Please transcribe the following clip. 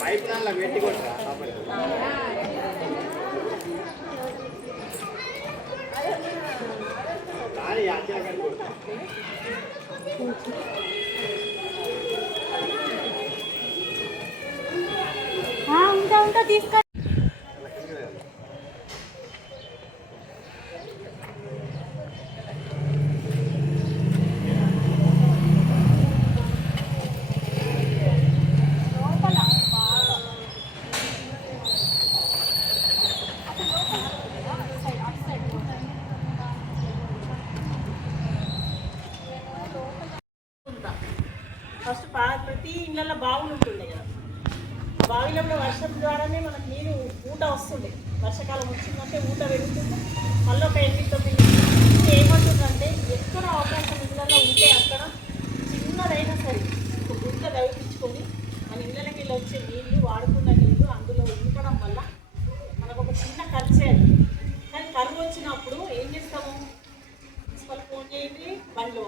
Pipe దానిలో పెట్టి కొట్టరా కానీ ఉంటా ఉంటా తీసుకు ఫస్ట్ ప్రతి ఇళ్ళల్లో బావులు ఉంటుండే కదా. బావిలో వర్షం ద్వారానే మనకు నీరు ఊట వస్తుండే. వర్షాకాలం వచ్చిందంటే ఊట పెరుగుతుంది. మళ్ళీ ఒక 8-9 ఏమంటుందంటే ఎక్కడ అవకాశం ఇళ్ళల్లో ఉంటే అక్కడ చిన్నదైనా సరే ఒక గుంట దవిపించుకొని మన ఇళ్ళకి వెళ్ళి వచ్చే నీళ్ళు వాడుకున్న నీళ్ళు అందులో ఉండడం వల్ల మనకు ఒక చిన్న ఖర్చే అది. కానీ కరువు వచ్చినప్పుడు ఏం చేస్తాము? మున్సిపల్ ఫోన్ చేయండి, బండ్లు